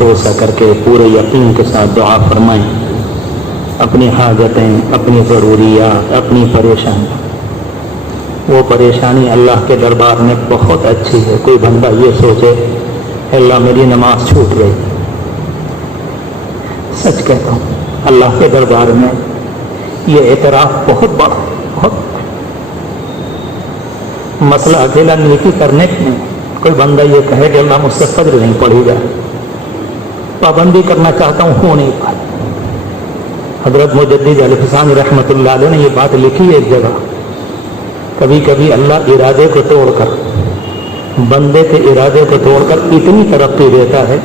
بھروسہ کر کے پورے یقین کے ساتھ دعا فرمائیں، اپنی حاجتیں، اپنی ضروریات، اپنی پریشانی. وہ پریشانی اللہ کے دربار میں بہت اچھی ہے. کوئی بندہ یہ سوچے اللہ میری نماز چھوٹ گئی، سچ کہتا ہوں اللہ کے دربار میں یہ اعتراف بہت بڑا، بہت مسئلہ اکیلا نیکی کرنے میں. کوئی بندہ یہ کہے کہ اللہ مجھ سے فجر نہیں پڑے گا، پابندی کرنا چاہتا ہوں، ہو نہیں پاتا. حضرت مجدد علیہ السلام رحمۃ اللہ علیہ نے یہ بات لکھی ہے ایک جگہ، کبھی کبھی اللہ ارادے کو توڑ کر، بندے کے ارادے کو توڑ کر اتنی ترقی دیتا ہے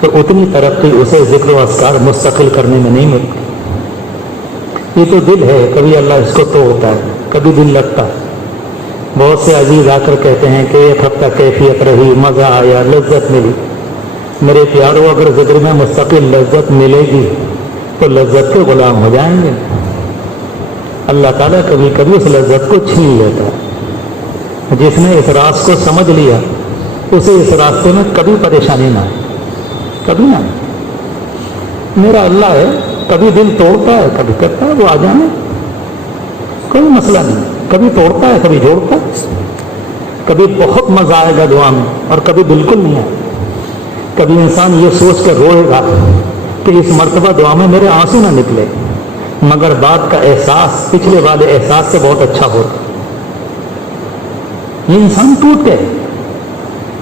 کہ اتنی ترقی اسے ذکر و اذکار مستقل کرنے میں نہیں ملتی. یہ تو دل ہے، کبھی اللہ اس کو توڑتا ہے، کبھی دل لگتا ہے. بہت سے عزیز آ کر کہتے ہیں کہ ایک ہفتہ کیفیت رہی، مزہ آیا، لذت ملی. میرے پیاروں، اگر ذکر میں مستقل لذت ملے گی تو لذت کے غلام ہو جائیں گے. اللہ تعالیٰ کبھی کبھی اس لذت کو چھین لیتا ہے. جس نے اس راز کو سمجھ لیا اسے اس راستے میں کبھی پریشانی نہ آئے، کبھی نہ آئے. میرا اللہ ہے، کبھی دل توڑتا ہے، کبھی کرتا ہے، وہ آ جانے، کوئی مسئلہ نہیں. کبھی توڑتا ہے، کبھی جوڑتا ہے. کبھی بہت مزہ آئے گا دعا میں اور کبھی بالکل نہیں آئے. کبھی انسان یہ سوچ کر روئے گا کہ اس مرتبہ دعا میں میرے آنسو نہ نکلے، مگر بعد کا احساس پچھلے والے احساس سے بہت اچھا ہوگا. یہ انسان ٹوٹ گئے.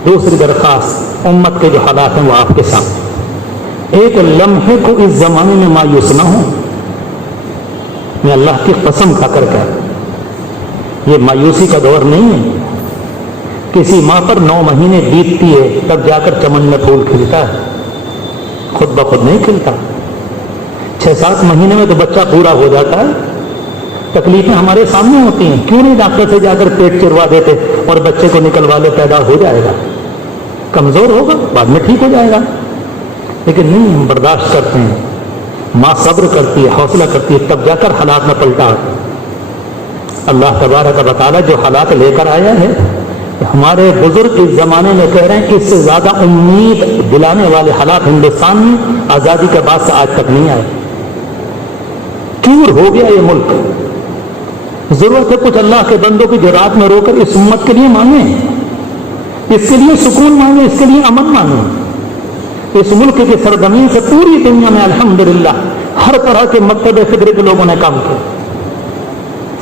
دوسری درخواست، امت کے جو حالات ہیں وہ آپ کے سامنے. ایک لمحے کو اس زمانے میں مایوس نہ ہوں. میں اللہ کی قسم کھا کر کہا، یہ مایوسی کا دور نہیں ہے. کسی ماں پر 9 مہینے بیتتی ہے تب جا کر چمن میں پھول کھلتا ہے، خود بخود نہیں کھلتا. 6-7 مہینے میں تو بچہ پورا ہو جاتا ہے. تکلیفیں ہمارے سامنے ہوتی ہیں. کیوں نہیں ڈاکٹر سے جا کر پیٹ چروا دیتے اور بچے کو نکلوا لے، پیدا ہو جائے گا، کمزور ہوگا، بعد میں ٹھیک ہو جائے گا. لیکن نہیں، ہم برداشت کرتے ہیں. ماں صبر کرتی ہے، حوصلہ کرتی ہے، تب جا کر حالات میں پلٹا. اللہ تبارک و تعالیٰ جو حالات لے کر آیا ہے، ہمارے بزرگ اس زمانے میں کہہ رہے ہیں کہ اس سے زیادہ امید دلانے والے حالات ہندوستان میں آزادی کے بعد سے آج تک نہیں آئے. کیوں ہو گیا یہ ملک؟ ضرورت ہے کچھ اللہ کے بندوں کی جو رات میں رو کر اس امت کے لیے مانگیں، اس کے لیے سکون مانگیں، اس کے لیے امن مانگیں. اس ملک کی سرزمین سے پوری دنیا میں الحمدللہ ہر طرح کے مکتب فکر کے لوگوں نے کام کیا.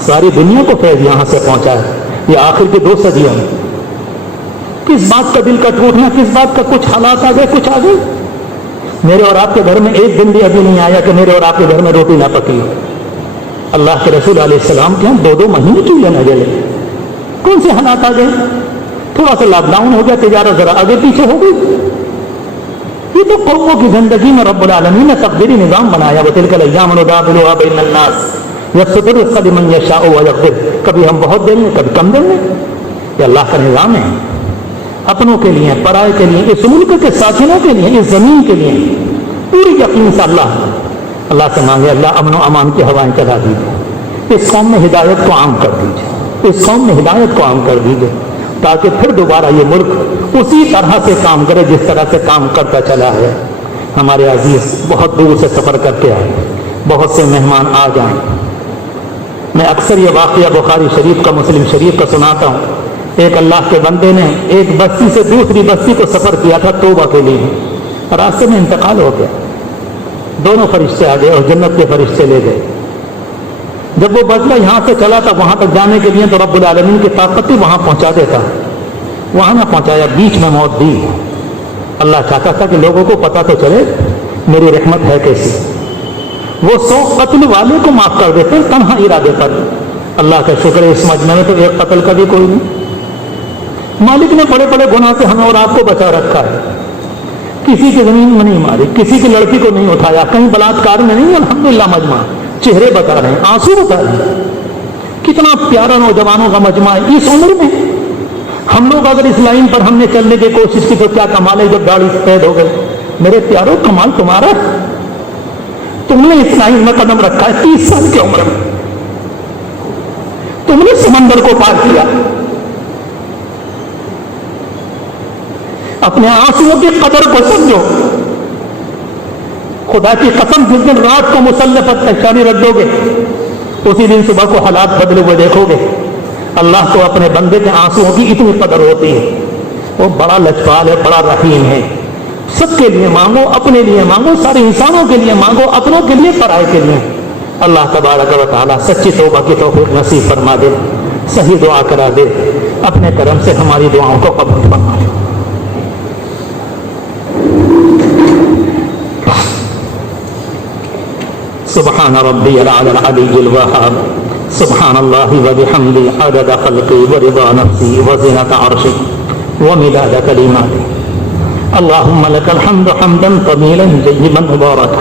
ساری دنیا کو فیض یہاں سے پہنچا ہے. یہ آخر کی 2 صدیوں میں کس بات کا دل کا ٹوٹنا، کس بات کا کچھ حالات آ گئے، کچھ آ گئے. میرے اور آپ کے گھر میں ایک دن بھی ابھی نہیں آیا کہ میرے اور آپ کے گھر میں روٹی نہ پکی ہو. اللہ کے رسول علیہ السلام کے ہم 2 مہینے کی لینا جلے. کون سے حالات آ گئے؟ تھوڑا سا لاک ڈاؤن ہو گیا، تجارت ذرا آگے پیچھے ہو گئی. یہ تو قوموں کی زندگی میں رب العالمین نے تقدیری نظام بنایا. وتلک الایام نداولها بین الناس یبسط الرزق لمن یشاء ویقدر. کبھی ہم بہت دیں گے، کبھی کم دیں گے. یہ اللہ کا نظام ہے، اپنوں کے لیے، پرائے کے لیے، اس ملک کے ساکنوں کے لیے، اس زمین کے لیے. پوری یقین سے اللہ سے مانگے، اللہ امن و امان کی ہوائیں چلا دیجیے. اس قوم میں ہدایت کو عام کر دیجیے، اس قوم میں ہدایت کو عام کر دیجیے، تاکہ پھر دوبارہ یہ ملک اسی طرح سے کام کرے جس طرح سے کام کرتا چلا ہے. ہمارے عزیز بہت دور سے سفر کر کے آئے، بہت سے مہمان آ جائیں. میں اکثر یہ واقعہ بخاری شریف کا، مسلم شریف کا سناتا ہوں. ایک اللہ کے بندے نے ایک بستی سے دوسری بستی کو سفر کیا تھا توبہ کے لیے. راستے میں انتقال ہو گیا. 2 فرشتے آ گئے اور جنت کے فرشتے لے گئے. جب وہ بدلہ یہاں سے چلا تھا وہاں تک جانے کے لیے تو رب العالمین کی طاقت ہی وہاں پہنچا دیتا. وہاں نہ پہنچایا، بیچ میں موت دی. اللہ چاہتا تھا کہ لوگوں کو پتہ تو چلے میری رحمت ہے کیسی. وہ 100 قتل والے کو معاف کر دیتے ہیں تنہا ارادے پر. اللہ کا شکر ہے اس مجمع میں تو ایک قتل کا بھی کوئی نہیں. مالک نے بڑے بڑے گناہ سے ہمیں اور آپ کو بچا رکھا ہے. کسی کی زمین میں نہیں ماری، کسی کی لڑکی کو نہیں اٹھایا، کہیں بلاತ್ಕಾರ میں نہیں. الحمدللہ مجمع چہرے بتا رہے ہیں، آنسو بتا رہے ہیں. کتنا پیارا نوجوانوں کا مجمع ہے اس عمر میں. ہم لوگ اگر اس لائن پر ہم نے چلنے کی کوشش کی تو کیا کمال ہے جب گاڑی سفید ہو گئی. میرے پیاروں، کمال تمہارا، تم نے اس لائن میں قدم رکھا ہے. 30 سال کی عمر میں تم نے سمندر کو پار کیا. اپنے آنسوؤں کی قدر کو سمجھو. خدا کی قسم جس دن رات کو مسلح پر پریشانی رکھ دو گے اسی دن صبح کو حالات بدلے ہوئے دیکھو گے. اللہ کو اپنے بندے کے آنسوؤں کی اتنی قدر ہوتی ہے. وہ بڑا لجپال ہے, بڑا رحیم ہے. سب کے لیے مانگو, اپنے لیے مانگو, سارے انسانوں کے لیے مانگو, اپنوں کے لیے, پرائے کے لیے. اللہ تبارک و تعالیٰ سچی توبہ کی توفیق نصیب فرما دے, صحیح دعا کرا دے, اپنے کرم سے ہماری دعاؤں کو قبول فرما دے. سبحان ربی العلی العلی الوہاب سبحان اللہ وبحمدہ عدد خلقی ورضا نفسی وزنة عرشی ومداد کلماتی. اللہم لک الحمد حمدا طویلا طیبا مبارکا.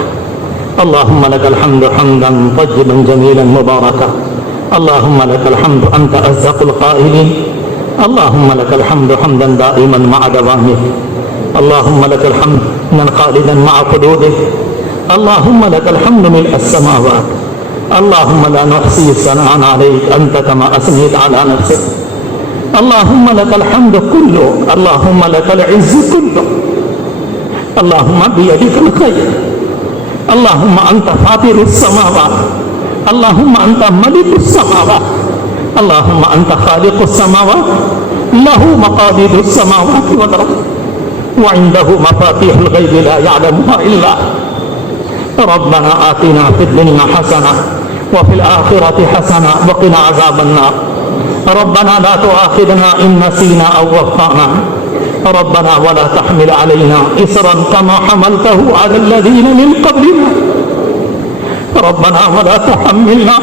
اللہم لک الحمد حمدا طیبا جمیلا مبارکا. اللہم لک الحمد انت اصدق القائلین. اللہم لک الحمد حمدا دائما مع دوامه. اللہم لک الحمد منقالدا مع قدوده. اللہم لک الحمد ملء السماوات. اللہم لا نحصی ثناء علیک انت کما اثنیت علی نفسک. اللہم لک الحمد کلہ. اللہم لک العز کلہ. اللہم بیدک الخیر. اللہم انت فاطر السماوات. اللہم انت ملک السماوات. اللہم انت خالق السماوات. لہ مقاليد السماوات والارض وعنده مفاتيح الغيب لا يعلمها الا هو. ربنا آتنا في الدنيا حسنة وفي الآخرة حسنة وقنا عذاب النار. ربنا لا تؤاخذنا إن نسينا أو أخطأنا. ربنا ولا تحمل علينا إصرا كما حملته على الذين من قبلنا. ربنا ولا تحملنا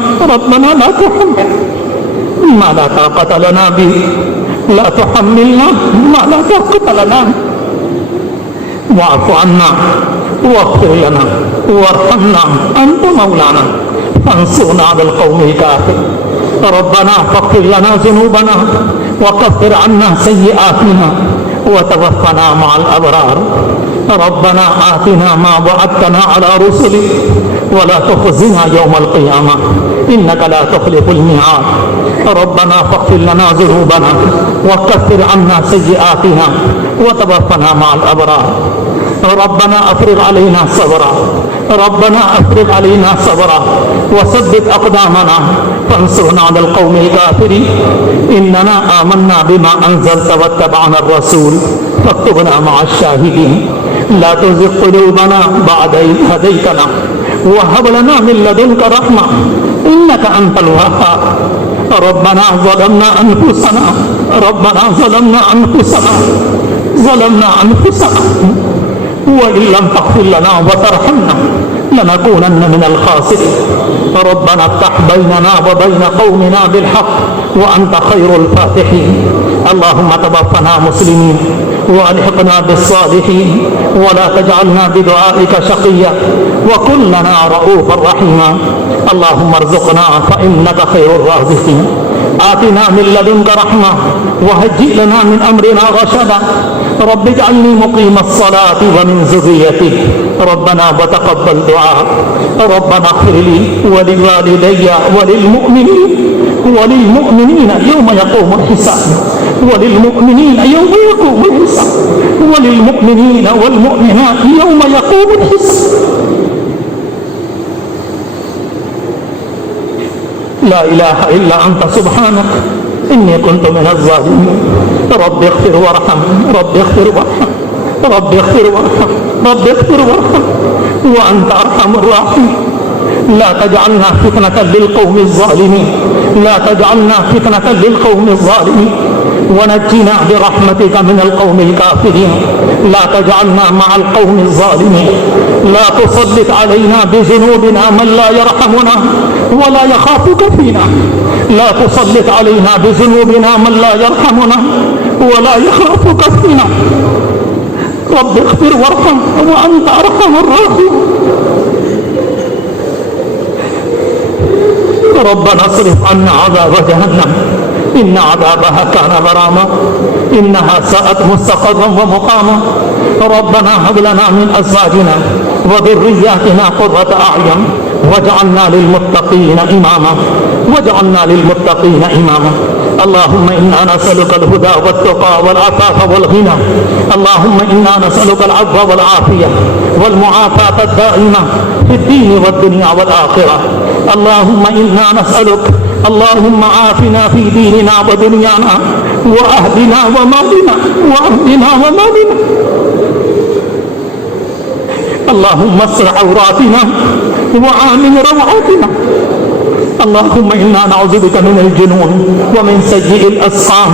لا تحملنا ما لا طاقة لنا به. لا تحملنا ما لا طاقة لنا. واعف عنا واغفر لنا وارحمنا أنت مولانا فانصرنا على القوم الكافرين. ربنا فاغفر لنا ذنوبنا وكفر عنا سيئاتنا وتوفنا مع الأبرار. ربنا آتنا ما وعدتنا على رسلك ولا تخزنا يوم القيامة إنك لا تخلف الميعاد. ربنا فاغفر لنا ذنوبنا وكفر عنا سيئاتنا وتوفنا مع الأبرار. ربنا افرغ علينا صبرا. ربنا افرغ علينا صبرا وثبت اقدامنا فانصرنا على القوم الكافرين. اننا آمنا بما انزلت واتبعنا الرسول فاكتبنا مع الشاهدين. لا تزغ قلوبنا بعد إذ هديتنا وهب لنا من لدنك رحمة انك انت الوهاب. ربنا ظلمنا انفسنا. ربنا ظلمنا انفسنا وإن لم تغفر لنا وترحمنا لنكونن من الخاسرين. ربنا افتح بيننا وبين قومنا بالحق وأنت خير الفاتحين. اللهم توفنا مسلمين وألحقنا بالصالحين ولا تجعلنا بدعائك شقيا وكن لنا رؤوفا رحيما. اللهم ارزقنا فإنك خير الرازقين. آتنا من لدنك رحمة وهيئ لنا من أمرنا رشدا. رب اجعلني مقيم الصلاة ومن ذريتي. ربنا وتقبل دعاء. ربنا اغفر لي ولوالدي وللمؤمنين يوم يقوم الحساب. وللمؤمنين يوم يقوم الحساب. وللمؤمنين والمؤمنات يوم يقوم الحساب. لا إله إلا أنت سبحانك إني كنت من الظالمين. رب اغفر وارحم. رب اغفر وارحم. رب اغفر وارحم. رب اغفر وارحم وأنت أرحم الراحمين. لا تجعلنا فتنة للقوم الظالمين. لا تجعلنا فتنة للقوم الظالمين ونجنا برحمتك من القوم الكافرين. لا تجعلنا مع القوم الظالمين. لا تسلط علينا بذنوبنا من لا يرحمنا ولا يخافك فينا. لا تسلط علينا بذنوبنا من لا يرحمنا ولا يخافك فينا. رب اغفر وارحم وأنت أرحم الراحمين. ربنا اصرف عنا عذاب جهنم إن عذابها كان غراما إنها ساءت مستقرا ومقاما. ربنا هب لنا من أزواجنا وذرياتنا قرة أعين واجعلنا للمتقين إماما. واجعلنا للمتقين إماما. اللهم إنا نسألك الهدى والتقى والعفاف والغنى اللهم إنا نسألك العفو والعافية والمعافاة الدائمة في الدين والدنيا والآخرة اللهم إنا نسألك اللهم عافنا في ديننا ودنيانا وأهلنا ومالنا اللهم استر عوراتنا وآمن روعاتنا اللهم إنا نعوذ بك من الجنون ومن سيء الأسقام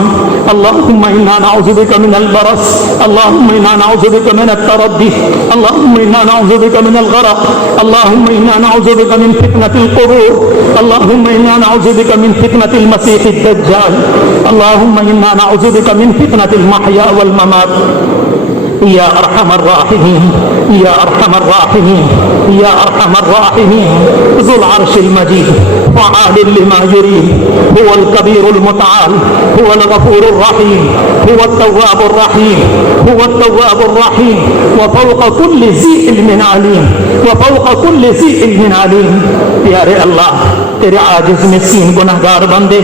اللهم إنا نعوذ بك من البرص اللهم إنا نعوذ بك من التردي اللهم إنا نعوذ بك من الغرق اللهم إنا نعوذ بك من فتنة القبور اللهم إنا نعوذ بك من فتنة المسيح الدجال اللهم إنا نعوذ بك من فتنة المحيا والممات يا أرحم الراحمين يا أرحم الراحمين يا أرحم الراحمين ذو العرش المجيد فعال لما يريد هو الكبير المتعال هو الغفور الرحيم هو التواب الرحيم هو التواب الرحيم وفوق كل ذي علم عليم وفوق كل ذي علم عليم پیارے اللہ تیرے عاجز مسکین گنہگار بندے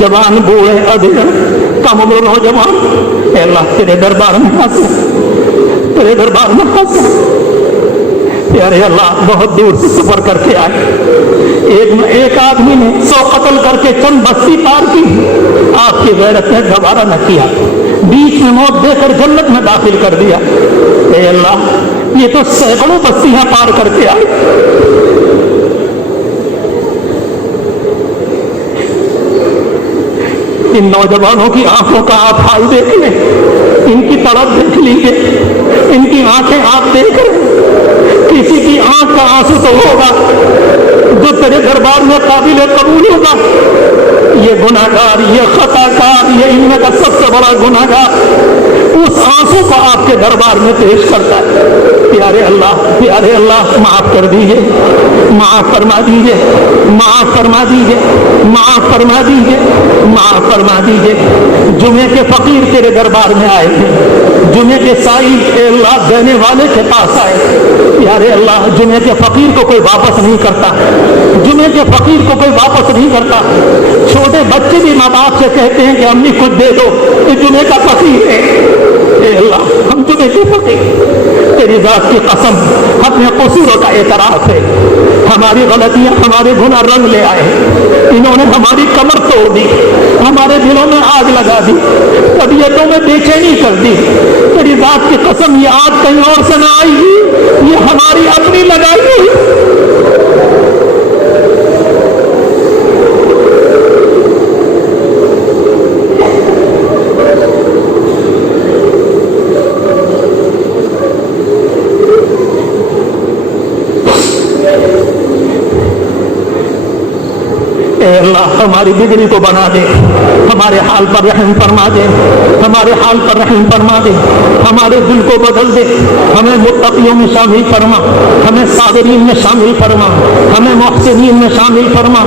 جوان بوڑھے ادھر کم عمر نوجوان اے اللہ تیرے دربار میں حاضر تیرے دربار میں حاضر پیارے اللہ بہت دور سے سفر کر کے آئے ایک آدمی نے 100 قتل کر کے چند بستی پار کی آپ کی غیرت نے گوارا نہ کیا بیچ میں موت دے کر جنت میں داخل کر دیا اے اللہ یہ تو سینکڑوں بستیاں پار کر کے آئے ان نوجوانوں کی آنکھوں کا آپ حال دیکھ لیں ان کی تڑپ دیکھ لیجیے ان کی آنکھیں آپ دیکھ لیں کسی کی آنکھ کا آنسو تو ہوگا جو تیرے دربار میں قابل قبول ہوگا یہ گناہگار یہ خطا کار یہ ان میں کا سب سے بڑا گناہگار اس آنسو کو آپ کے دربار میں پیش کرتا ہے پیارے اللہ معاف کر دیجیے معاف فرما دیجیے معاف فرما دیجیے معاف فرما دیجیے معاف فرما دیجیے جمعے کے فقیر تیرے دربار میں آئے تھے جمعے کے سائل اے اللہ دینے والے کے پاس آئے پیارے اللہ جمعے کے فقیر کو کوئی واپس نہیں کرتا جمعے کے فقیر کو کوئی واپس نہیں کرتا چھوٹے بچے بھی ماں باپ سے کہتے ہیں کہ امی خود دے دو یہ جمعے کا فقیر ہے اے اللہ ہم جمعے کے فقیر تیری ذات کی قسم اپنے قصوروں کا اعتراف ہے ہماری غلطیاں ہمارے گناہ رنگ لے آئے انہوں نے ہماری کمر توڑ دی ہمارے دلوں میں آگ لگا دی طبیعتوں میں بے چینی کر دی تیری ذات کی قسم یہ آگ کہیں اور سے نہ آئی یہ ہماری اپنی لگائی ہوئی اے اللہ ہماری بگڑی کو بنا دے ہمارے حال پر رحم فرما دے ہمارے حال پر رحم فرما دے ہمارے دل کو بدل دے ہمیں متقیوں میں شامل فرما ہمیں صابرین میں شامل فرما ہمیں محسنین میں شامل فرما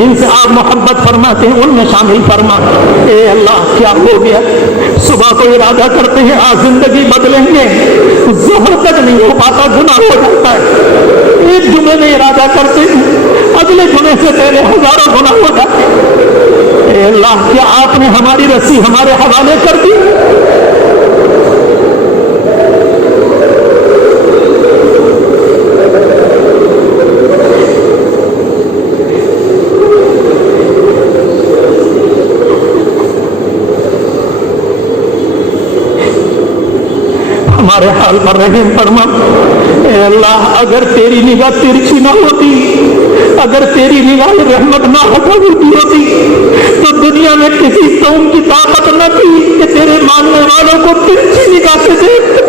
جن سے آپ محبت فرماتے ہیں ان میں شامل فرما اے اللہ کیا ہو گیا صبح کو ارادہ کرتے ہیں آج زندگی بدلیں گے ظہر تک نہیں ہو پاتا گناہ ہو جاتا ہے ایک جمعے میں ارادہ کرتے ہیں اگلے جمعے سے پہلے ہزاروں گناہ ہو جاتے ہیں اے اللہ کیا آپ نے ہماری رسی ہمارے حوالے کر دی ہمارے حال پر رحم فرما اے اللہ اگر تیری نگاہ ترچھی نہ ہوتی اگر تیری نگاہ رحمت نہ ہوتی تو دنیا میں کسی قوم کی طاقت نہ تھی کہ تیرے ماننے والوں کو ترچھی نگاہ سے دیکھ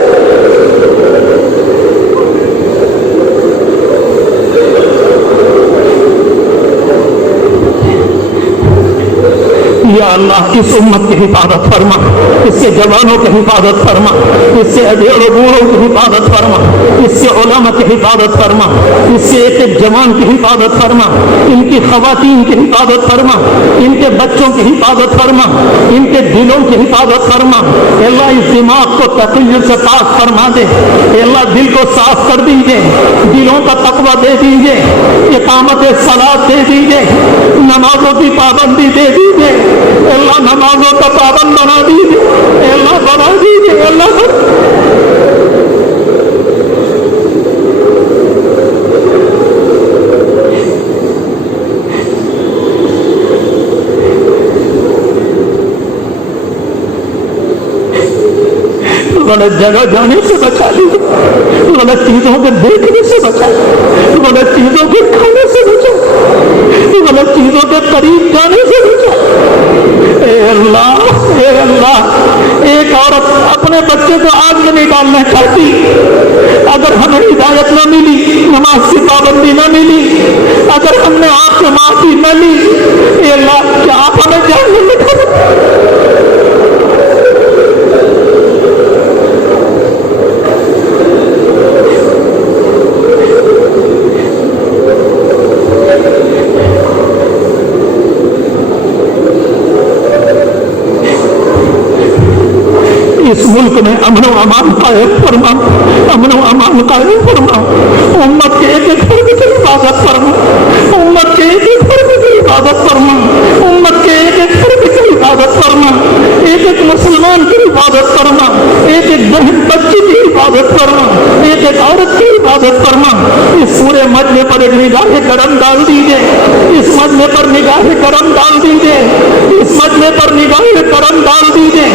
یا اللہ اس امت کی حفاظت فرما اس سے جوانوں کی حفاظت فرما اس سے ادھیڑ و بوڑھوں کی حفاظت فرما اس سے علماء کی حفاظت فرما اس سے ایک ایک جوان کی حفاظت فرما ان کی خواتین کی حفاظت فرما ان کے بچوں کی حفاظت فرما ان کے دلوں کی حفاظت فرما اے اللہ اس دماغ کو تقیر سے پاک فرما دے اے اللہ دل کو صاف کر دیجیے دلوں کا تقوی دے دیجیے اقامت صلاۃ دے دیجیے نمازوں کی پابندی دے دیجیے اللہ نمازوں کا پابند بنا دیجیے، اے اللہ بنا دیجیے، اللہ غلط جگہ جانے سے بچا لیجیے، غلط چیزوں کے دیکھنے سے بچا لیجیے، غلط چیزوں کے کھانے سے بچا، غلط چیزوں کے قریب جانے سے بچا۔ اے اللہ، ایک عورت اپنے بچے کو آگ میں نہیں ڈالنا چاہتی، اگر ہمیں ہدایت نہ ملی، نماز کی پابندی نہ ملی، اگر ہم نے آپ سے معافی نہ لی، اے اللہ کیا آپ ہمیں جہنم میں ڈالیں؟ اس ملک میں امن و امان قائم فرما، امن و امان قائم فرما، امت کے ایک ایک فرد کی حفاظت فرما، امت کے ایک ایک فرد کی حفاظت فرما، امت کے ایک ایک فرد کی حفاظت فرما، ایک ایک مسلمان کی حفاظت فرما، ایک ایک بہن بچی کی حفاظت فرما، ایک ایک عورت کی حفاظت فرما۔ اس پورے مجمع پر ایک نگاہ کرم ڈال دیجیے، اس مجمع پر نگاہ کرم ڈال دیجیے، اس مجمع پر نگاہ کرم ڈال دیجیے۔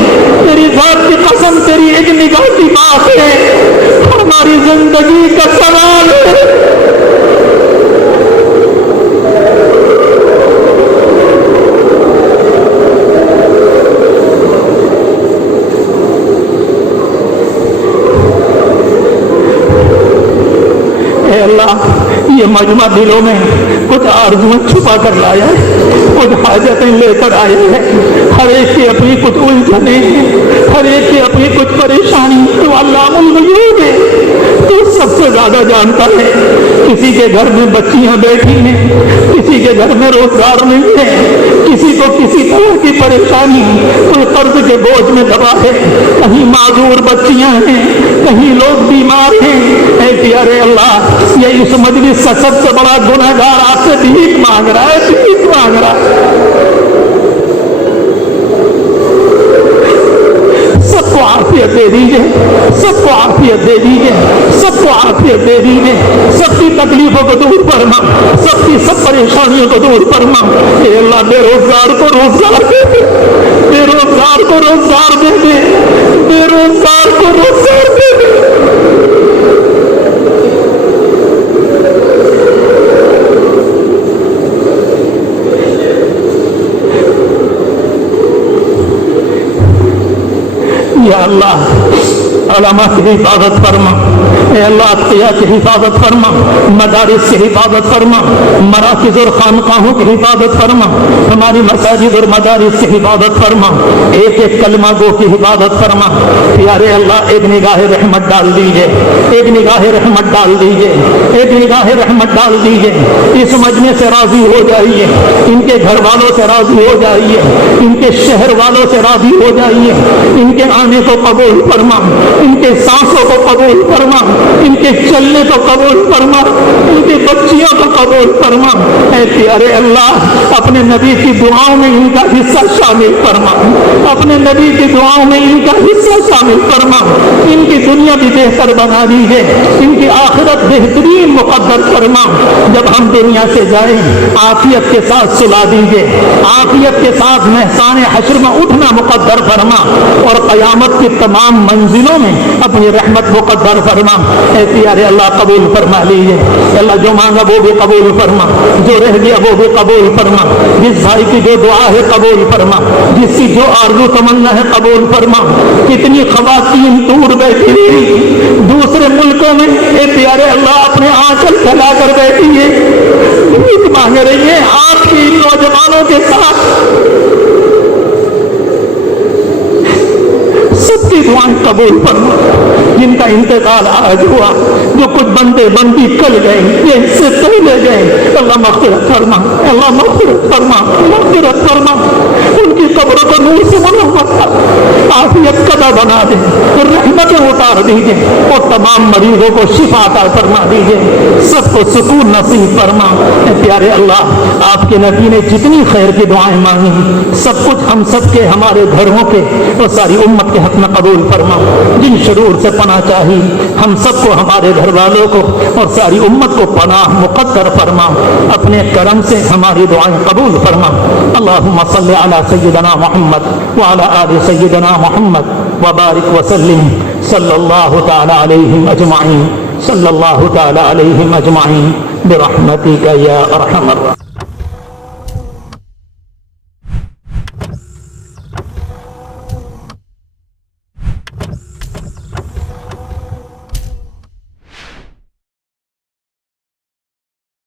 تیری ذات کی قسم، تیری ایک نگاہ کی بات ہے، ہماری زندگی کا سوال ہے۔ اے اللہ، یہ مجمع دلوں میں کچھ آرزویں چھپا کر لایا ہے، کچھ حاجتیں لے کر آئے ہیں، ہر ایک کی اپنی کچھ الجھنیں ہیں، ہر ایک کی اپنی کچھ پریشانی، تو علام الغیوب ہے، تو سب سے زیادہ جانتا ہے۔ کسی کے گھر میں بچیاں بیٹھی ہیں، کسی کے گھر میں روزگار نہیں ہے، کسی کو کسی طرح کی پریشانی، کوئی قرض کے بوجھ میں دبا ہے، کہیں معذور بچیاں ہیں، کہیں لوگ بیمار ہیں۔ اے پیارے اللہ، یہ اس مجلس کا سب سے بڑا گنہگار آپ سے بھیک مانگ رہا ہے، بھیک مانگ رہا ہے۔ سب کو عافیت دے دیجیے، سب کو عافیت دے دیجیے، سب کو عافیت دے دیجیے، سب کی تکلیفوں کو دور فرما، سب کی سب پریشانیوں کو دور فرما۔ اے اللہ، بے روزگار کو روزگار دے دے، بے روزگار کو روزگار دے دے، بے روزگار کو روزگار دے دے۔ یا اللہ، علماء کی حفاظت فرما، اے اللہ عطیہ کی حفاظت فرما، مدارس کی حفاظت فرما، مراکز اور خانقاہوں کی حفاظت فرما، ہماری مساجد اور مدارس کی حفاظت فرما، ایک ایک کلمہ گو کی حفاظت فرما۔ پیارے اللہ، ایک نگاہ رحمت ڈال دیجیے، ایک نگاہ رحمت ڈال دیجیے، ایک نگاہ رحمت ڈال دیجیے۔ اس مجمع سے راضی ہو جائیے، ان کے گھر والوں سے راضی ہو جائیے، ان کے شہر والوں سے راضی ہو جائیے، ان کے آنے کو قبول فرما، ان کے سانسوں کو قبول فرما، ان کے چلنے کو قبول فرما، ان کی بچیوں کو قبول فرما۔ اے پیارے اللہ، اپنے نبی کی دعاؤں میں ان کا حصہ شامل فرما، اپنے نبی کی دعاؤں میں ان کا حصہ شامل فرما۔ ان کی دنیا بھی بہتر بنا دیجیے، ان کی آخرت بہترین مقدر فرما۔ جب ہم دنیا سے جائیں، عافیت کے ساتھ سلا دیجیے، عافیت کے ساتھ محسان حشر میں اٹھنا مقدر فرما، اور قیامت کی تمام منزلوں میں اپنی رحمت مقدر فرما۔ اے پیارے اللہ، قبول فرما لیجیے اللہ، جو مانگا وہ بھی قبول فرما، جو رہ گیا وہ بھی قبول فرما، جس بھائی کی جو دعا ہے قبول فرما، جس کی جو آرزو تمنا ہے قبول فرما۔ کتنی خواتین دور بیٹھی ہوئی دوسرے ملکوں میں، اے پیارے اللہ، اپنے آنچل پھیلا کر بیٹھی ہے، بھیک مانگ رہی ہے آپ کی نوجوانوں کے ساتھ۔ سب کی دعائیں قبول فرما، جن کا انتقال آج ہوا، جو کچھ بندے بندی کل گئے، یہ اس سے پہلے گئے، اللہ مغفرت فرما، اللہ مغفرت فرما، مغفرت فرما۔ ان کی قبروں کو نور سے منور فرما، عافیت قدا بنا دے، رحمتیں ستار دیجیے اور تمام مریضوں کو شفا عطا فرما دیجیے، سب کو سکون نصیب فرما۔ اے پیارے اللہ، آپ کے نبی نے جتنی خیر کی دعائیں مانگی سب کچھ ہم سب کے، ہمارے گھروں کے اور ساری امت کے حق میں قبول فرما۔ جن شرور سے پناہ چاہی ہم سب کو، ہمارے گھر والوں کو اور ساری امت کو پناہ مقدر فرما، اپنے کرم سے ہماری دعائیں قبول فرما۔ اللہم صلی علی سیدنا محمد وعلی آل سیدنا محمد وبارک وسلم، صلی اللہ تعالی علیہم اجمعین، صلی اللہ تعالی علیہم اجمعین برحمتک یا ارحم الراحمین۔